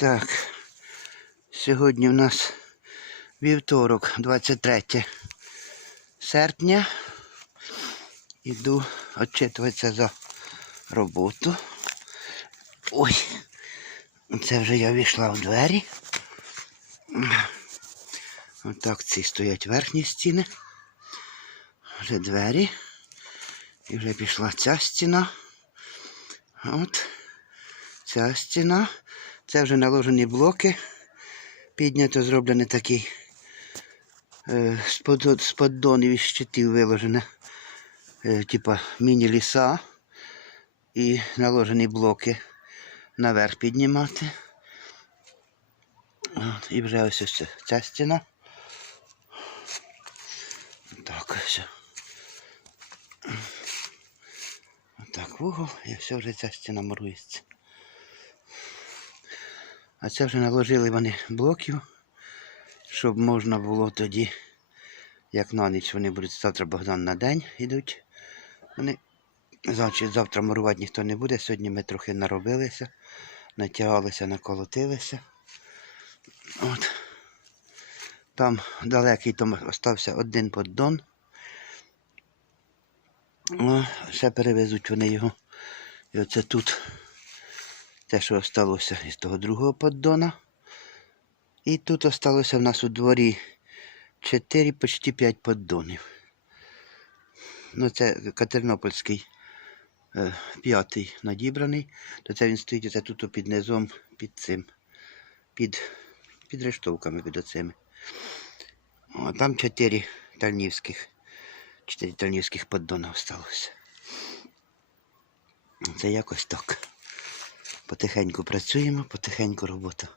Так, сьогодні у нас вівторок, 23 серпня. Іду відчитуватися за роботу. Ой, це вже я війшла в двері. Отак ці стоять верхні стіни. Вже двері. І вже пішла ця стіна. От. Ця стіна. Це вже наложені блоки. Піднято зроблений такий е, з з поддонів і щитів виложене. Е, типа міні-ліса. І наложені блоки наверх піднімати. От, і вже ось ось ця- стіна. Так ось. Отак вугол, і все вже ця стіна мурується. А це вже наложили вони блоків, щоб можна було тоді, як на ніч вони будуть завтра Богдан на день йдуть. Вони завтра, завтра мурувати ніхто не буде. Сьогодні ми трохи наробилися, натягалися, наколотилися. От. Там далекий там остався один поддон. Ще перевезуть вони його. І оце тут те, що осталося із того другого поддона. І тут осталося в нас у дворі 4, почти 5 поддонів. Ну, це Катеринопольський е, п'ятий надібраний. То це він стоїть оце тут під низом, під цим, під, під рештовками під оцими. О, там 4 тальнівських. 4 тальнівських поддона осталося. Це якось так. Потихеньку працюємо, потихеньку робота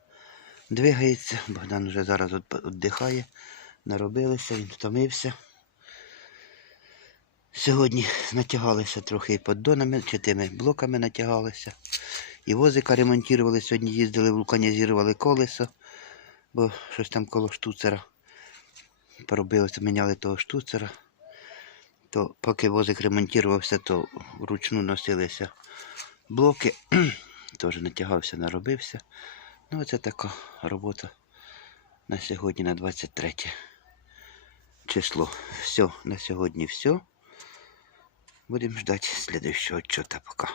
двигається. Богдан вже зараз віддихає. Наробилися, він втомився. Сьогодні натягалися трохи і поддонами, чи тими блоками натягалися. І возика ремонтували. Сьогодні їздили, вулканізували колесо, бо щось там коло штуцера. Поробилося, міняли того штуцера. То поки возик ремонтувався, то вручну носилися блоки. Теж натягався, наробився. Ну, оце така робота на сьогодні, на 23 число. Все, на сьогодні все. Будемо ждати слідуючого отчета пока.